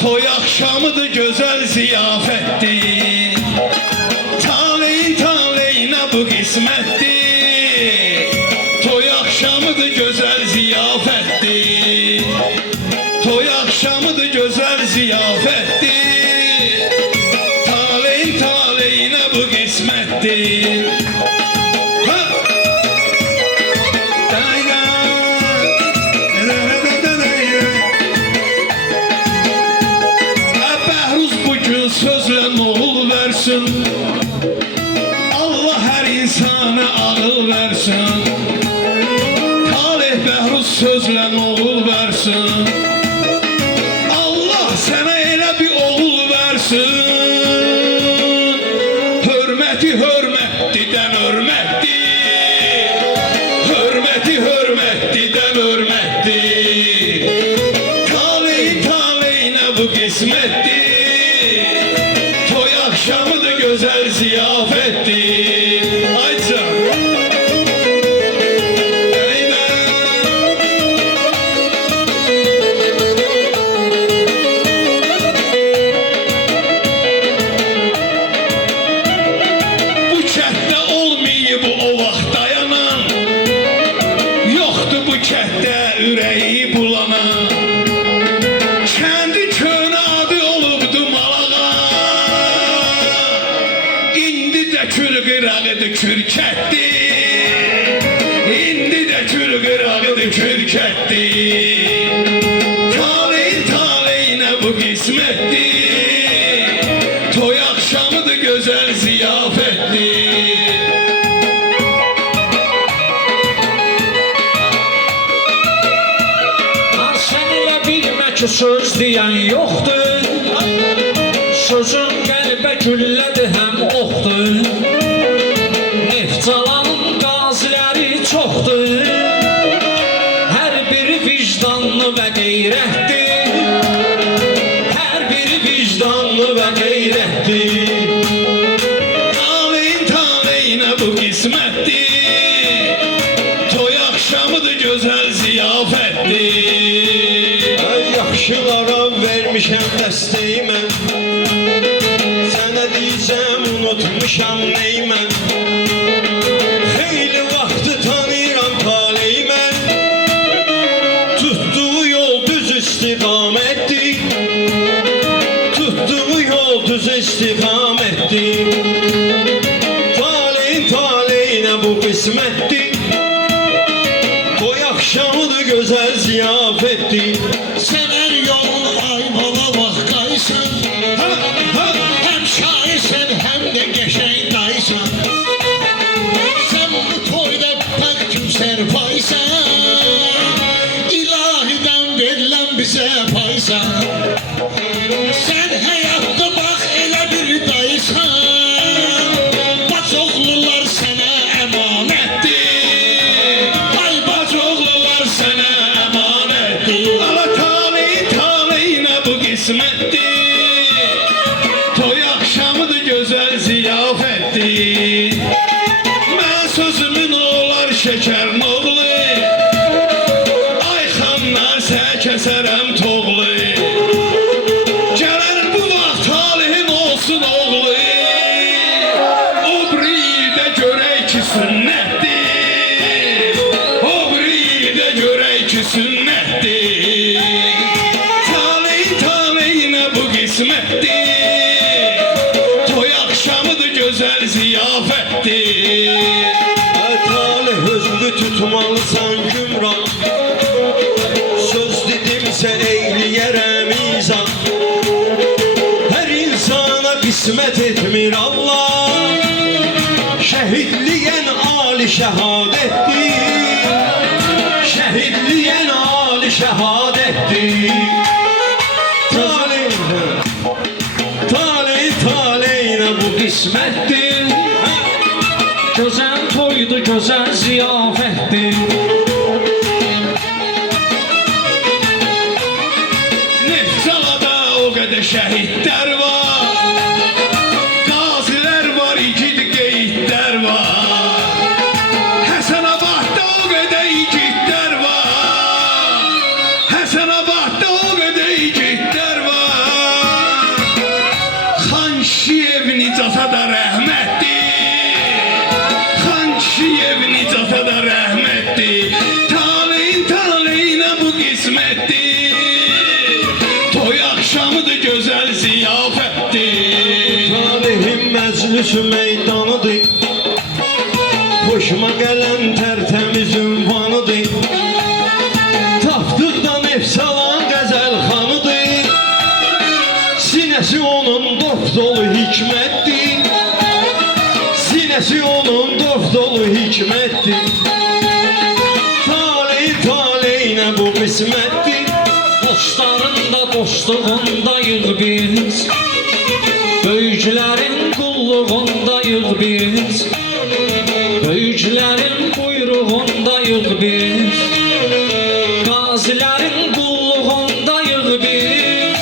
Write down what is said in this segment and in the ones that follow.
Toy akşamıdır, güzel ziyafettir. Taleyin taleyine bu kısmettir. Toy akşamıdır, güzel ziyafettir. Toy akşamıdır, güzel ziyafettir. Taleyin taleyine bu kısmettir. Sözle oğul versin, Allah her insana ağıl versin. Talih Behruz sözle oğul versin, Allah sana elə bir oğul versin. Hürmeti hürmetlidən hürmetli, hürmeti hürmetlidən hürmetli. Taleyin taleyine bu kısmettir. Akşamıdır, güzel ziyafettir. Ayca bu kətdə olmayıb o vaxt dayanan, yoktu bu kətdə ürəyi bulanan. Kendi köyünə adı olubdu Malağa, kül qırağıdır kürkətdir. İndi də kül qırağıdır kürkətdir. Taleyin taleyine bu kısmettir. Toy akşamıdır, güzel ziyafettir. Seninle bilmək ki söz deyən yoxdur. Sözün qəlbə güllədir həm oxdur. Neftalanın qaziləri çoxdur. Hər biri vicdanlı və qeyrətdir. Hər biri vicdanlı və qeyrətdir. Taleyin taleyine bu kısmettir. Toy akşamıdır, güzel ziyafettir. Yaxşılara vermişəm dəstəyi mən, sənə deyəcəm unutmuşam neyi mən. Xeyli vaxtı tanıyıram taleyi mən, tutduğu yol düz istiqamətdir. Tutduğu yol düz istiqamətdir. Taleyin taleyinə bu qismətdir. Toy akşamıdır, güzel ziyafettir. Sen her yol ayvala vakaysan, hem şairsen hem de geçen daysan. Sen bu toyda pek kimser paysan, ilahiden verilen bize paysan. Sen hayatta bak ele bir daysan, bacıoğlular sana emanettir. Ay bacıoğlular sana emanettir. Ala taleyine bu kısmettir. Toy akşamıdır, güzel ziyafettir. Mən sözümün olar şekerin oğlu, ay xanlar sən kəsərəm toğlu. Gələn bu vaxt talihin olsun oğlu, o birdə görək ki sünnətdir. O birdə görək ki sünnətdir. Taleyine bu kısmettir. Toy akşamıdır, güzel ziyafettir. Talih özünü tutmalısan gümran, söz dedimsə eyləyərəm izan. Hər insana qismət etmir Allah, şəhidliyən ali şəhadətdir. Şəhidliyən ali şəhadətdir. Taleyinə bu qismətdir. Gözəl toydur, gözəl ziyafətdir. Neftalada o qədər şəhidlər var, qazilər var, igid qeydlər var. Həsənabadda o qədər igidlər var, Həsənabadda o qədər igidlər var. məclis meydanıdır. Hoşuma gələn tərtəmiz ünvanıdır. Tapdıqdan efsalan qəzəl xanıdır. Sinəsi onun dop dolu hikmətdir. Sinəsi onun dop dolu hikmətdir. Taleyinə bu qismətdir. Dostlarında dostluğundayıq biz, böyüklərin qulluğundayıq biz, böyüklərin buyruğundayıq biz, qazilərin qulluğundayıq biz.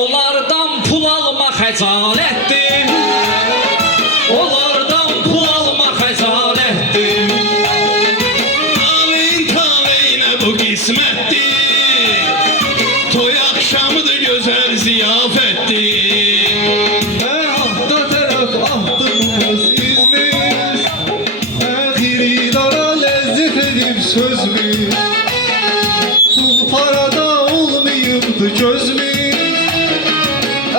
Onlardan pul almaq xəcalətdir, onlardan pul almaq xəcalətdir. Taleyinə bu qismətdir. Toy akşamıdır gözəl ziyafətdir. Ahda tərəf ahdımız izmiz, xiridara ləzzət edib sözmüz. Pul parada olmayıbdı gözmüz,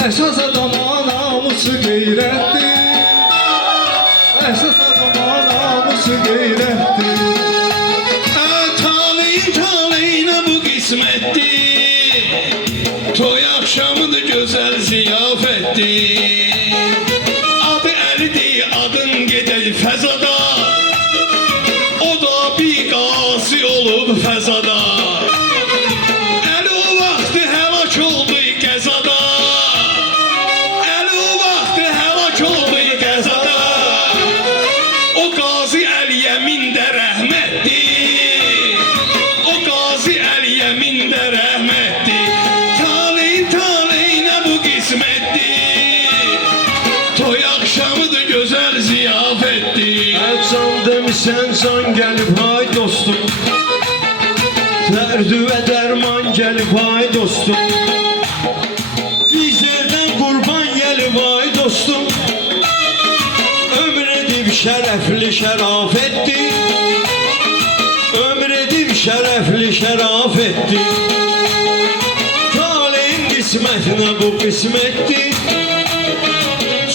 əsas adama namusu qeyrətdir, əsas adama namusu qeyrətdir. Taleyinə bu qismətdir. Toy akşamıdır gözəl ziyafətdir. Adı Əlidir, adın gedər fəzada. O da bir qasi olub fəzada. Əli o vaxtı həlak oldu qəzada. Əli o vaxtı həlak oldu qəzada. O qazi Əliyə mində rəhmətdir. O qazi Əliyə mində rəhmətdir. Taleyinə bu qismətdir. Toy akşamıdır gözəl ziyafətdir. Can demişsən can gəlib hay dostum. Dərdü və dərman gəlib hay dostum. Bizlərdən qurban gəlib hay dostum. Ömür edib şərəfli şərafətdir. Ömür edib şərəfli şərafətdir. Taleyin qismətinə bu qismətdir.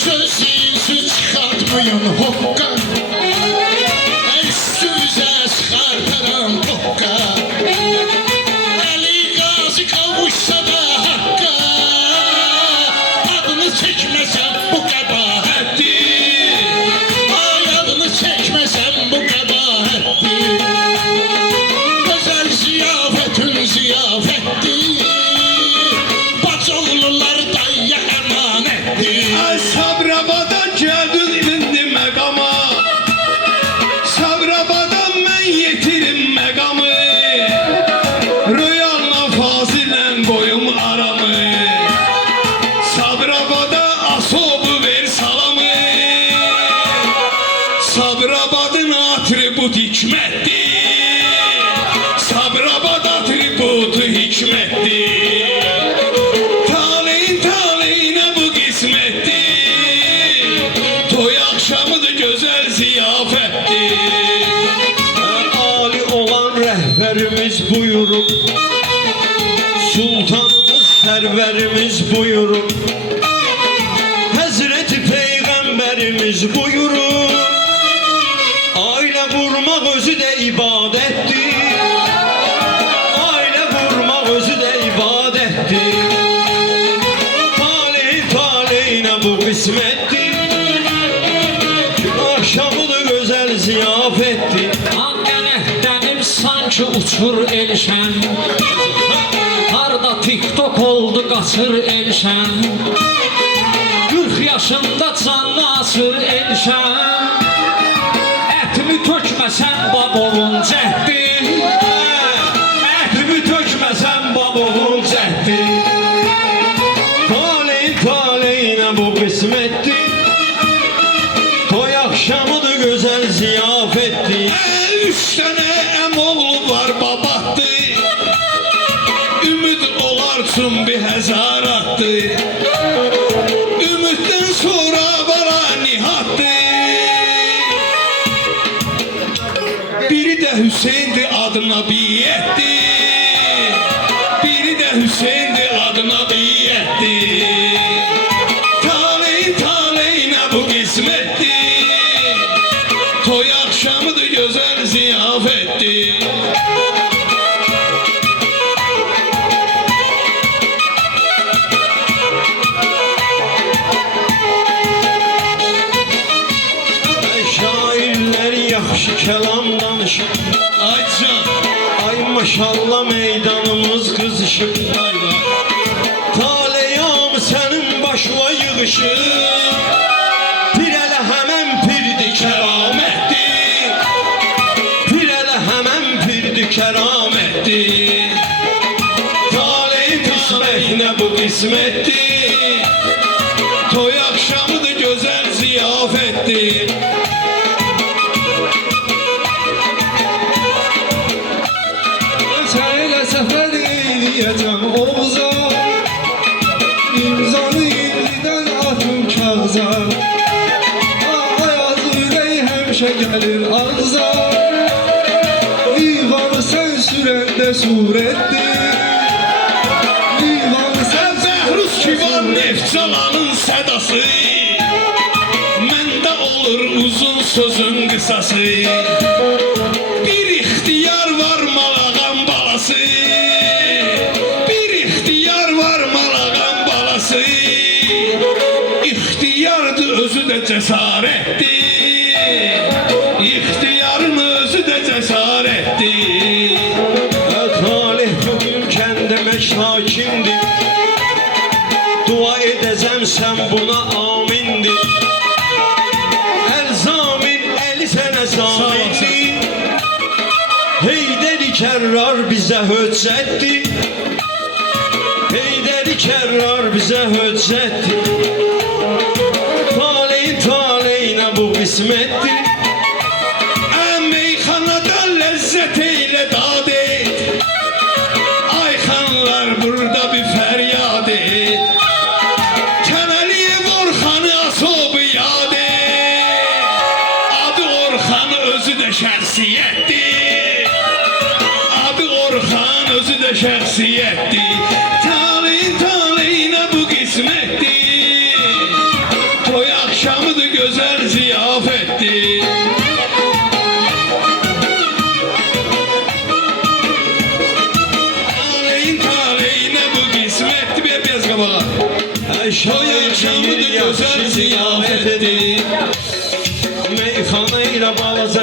Sözsüz çıxartmayın hokka, üstünüzə çıxartaram hokka. Əli qazi qavuşsa da haqqa, adını çəkməsəm bu qəbahətdir. Ay adını çəkməsəm bu qəbahətdir. Gözəl ziyafətün ziyafətdir. Bacıoğullar dayıya əmanətdir. Ay Sabrabadan gəldin indi məqama. Sabrabadan mən yetirim məqamı. Rüyanla fazillə qoyum aramı. Sabrabada asobu ver salamı. Sabrabadın atribut hikmətdir. Sabrabad atributu hikmətdir. Taleyinə bu qismətdir. Toy akşamıdır gözəl ziyafətdir. Ali olan rəhbərimiz buyurub, sultanımız sərvərimiz buyurub, Həzreti Peyğəmbərimiz buyurub, ailə qurmaq özü də ibadətdir. Ailə qurmaq özü də ibadətdir. Taleyinə bu qismətdir. Akşamıdır gözəl ziyafətdir. Qənəhdənim sanki uçur elşən, harda TikTok oldu qaçır elşən. 40 yaşında canlı asır elşən, ətimi tökməsən babovun cəhdi, ətimi tökməsən babovun cəhdi. Taleyinə bu qismətdir. Toy akşamıdır gözəl ziyafətdir. Üç tane əmoğlu var babatdır. Ümid olar üçün bir həzaratdır. Ümiddən sonra vara nihatdır. Biri də Hüseyndir adına biyyətdir. Biri də Hüseyndir adına biyyətdir. Taleyinə bu danışım. Vay vay. Taleyam sənin başına yığışır. Bir ələ həmən pirdi kəramətdi. Bir ələ həmən pirdi kəramətdi. Taleyin qismətinə bu qismətdi. Toy akşamıdır güzel ziyafettir. Çayla səfər eyləyəcəm Oğuza, İmzanı indidən atım kağıza. Ayaz ürək həmişə gəlir ağza. Vivanı sən sürəndə surətdir. Vivanı sən Bəhruz Kivan Neftçalanın sədası. Məndə olur uzun sözün qısası. Bir ixtiyar var malağan balası. Bir ixtiyar var malağan balası. İxtiyardır özü də cəsarətdir. İxtiyarın özü də cəsarətdir. Talih bugün kəndimə hakimdir. Dua edəcəm sən buna amindir. Əlzamin əli sənə zamindir. Heydər-i Kərrar bizə höccətdir. Heydər-i Kərrar bizə höccətdir. Taleyin taleyinə bu qismətdir. Meyxanada ləzzət eylə dad et. Ayxanlar burada bir fəryad et. Kənəliyev Orxanı asobu yad et. Adı Orxan özü də şəxsiyyətdir. Adı Orxan özü də şəxsiyyətdir. Taleyin taleyinə bu qismətdir. Toy akşamıdır gözəl ziyafətdir. Toy akşamıdır gözəl ziyafətdir. Meyxana ilə balaca